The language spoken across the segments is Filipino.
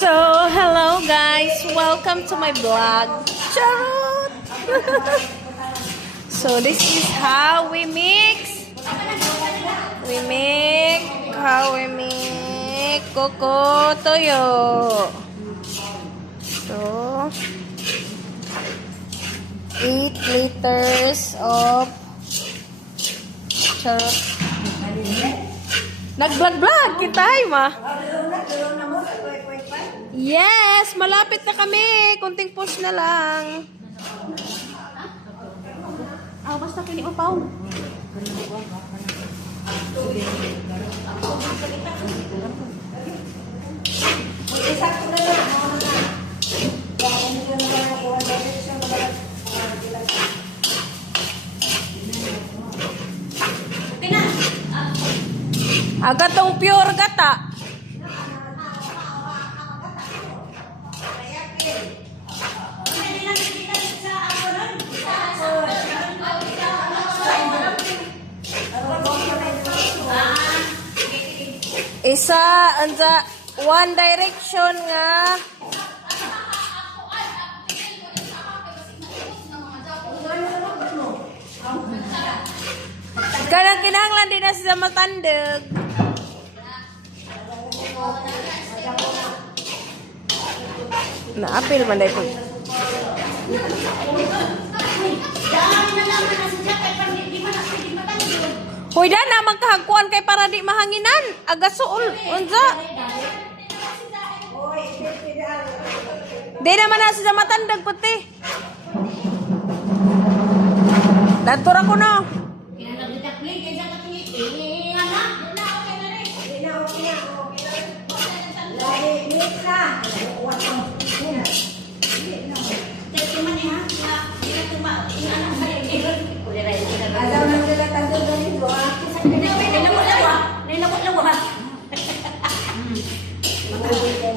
So, hello guys! Welcome to my vlog. Charot! So, this is how we mix. How we make coco toyo. So, 8 liters of charot. Nag-vlog-vlog kita, ma. Yes, malapit na kami. Kunting push na lang. Basta kini-upaw. Agatong pure gata. Isa anja One Direction nga. Kanang kinahanglan din na sa matandeg. Naapil man dai po. Hoy na magkahagkuan kay para di mahanginan. Agasuol unsa? Di naman na sa matandeg puti. Datura ko no.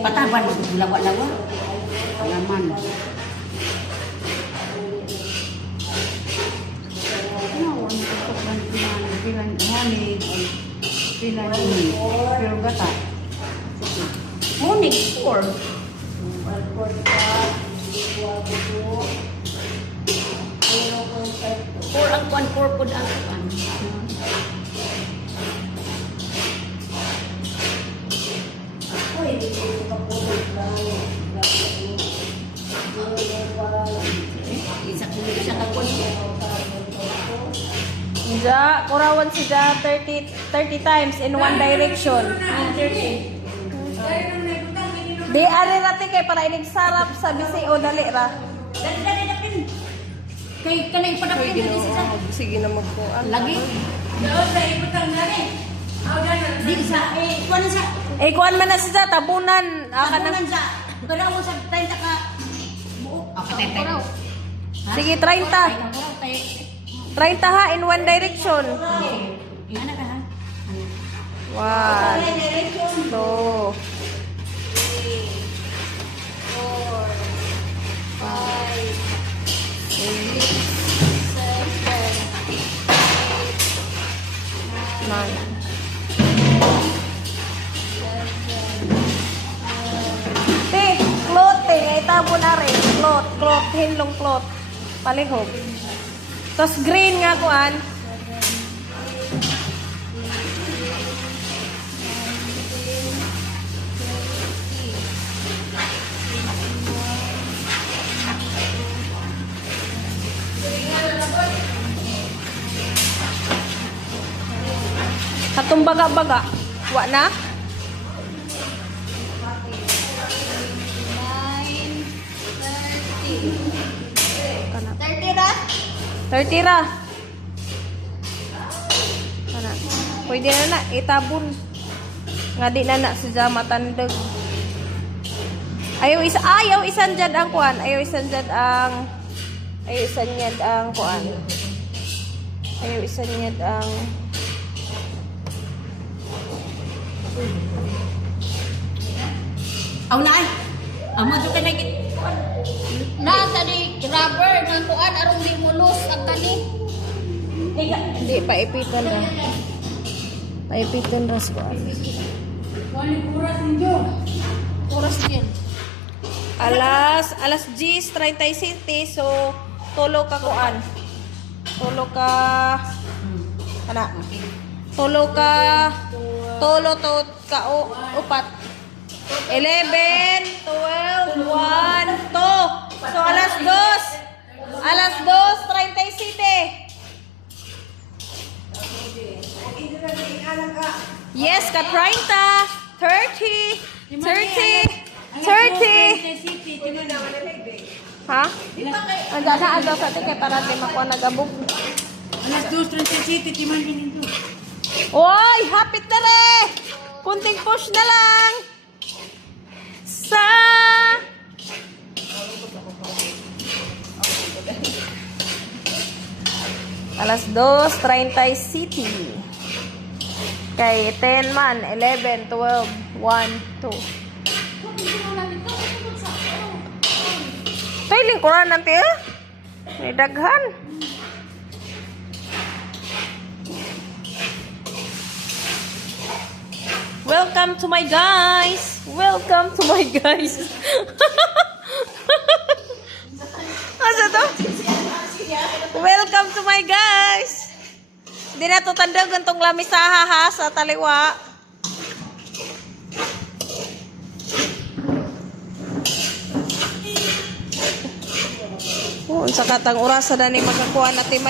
Pataban lawa-lawa. Laman. Pero gata. Munig por. Por ang kuan por pud ang kuan. Ja, kurawan si Ja 30 times in one direction. 30. Di ari rati kay para inig sarap sa bisi o dali ra. Dali dapin. Kay kanay padapin di sa. Sige na magkuan. Lagi. Daw sa ibutang lagi. Di sa kuan sa. Kuan man na si Ja tabunan. Tabunan sa. Kada mo sa 30 ka buo. Ako Sige 30. 30 ha in one direction. Ingana ka ha. 1 2 3 4 5 6 7 cloth itabo na rin. Cloth, hinlong cloth. Palihog. Tapos green nga kuan. Katong baga-baga. Wa na? 30 ra. Kana. Pwede na itabon. Nga di na sa matandeg. Ayaw isan jad ang kuan. Ayaw isan jad ang kuan. Ayaw isan jad ang Aw na ay. Amo jud kanay git. Na sa di rubber nang kuan arong di mulos ang kani. Hindi paipitan ra. Paipitan ra sa kuan. Wali puras ninyo. oras din. Alas 10:37 so tulo ka kuan. Tulo ka ana. Tulo to ka upat. 11, 12, 1, 2. So alas 2:37. Yes, ka 30, 30, 30, 30. Ha? Andiyan na agaw sa kay para di makuha nagabog. Alas 2:37, timan din ito. Oy, hapit na rin! Kunting push na lang! Sa... Alas 2:30 City. Kay 10 man, 11, 12, 1, 2. Tay, lingkuran nanti eh. May daghan. Welcome to my guys. Welcome to my guys. Asa to? Welcome to my guys. Di na to tanda gantong lamisaha ha sa taliwa. Sa katang orasa na ni makakuha natin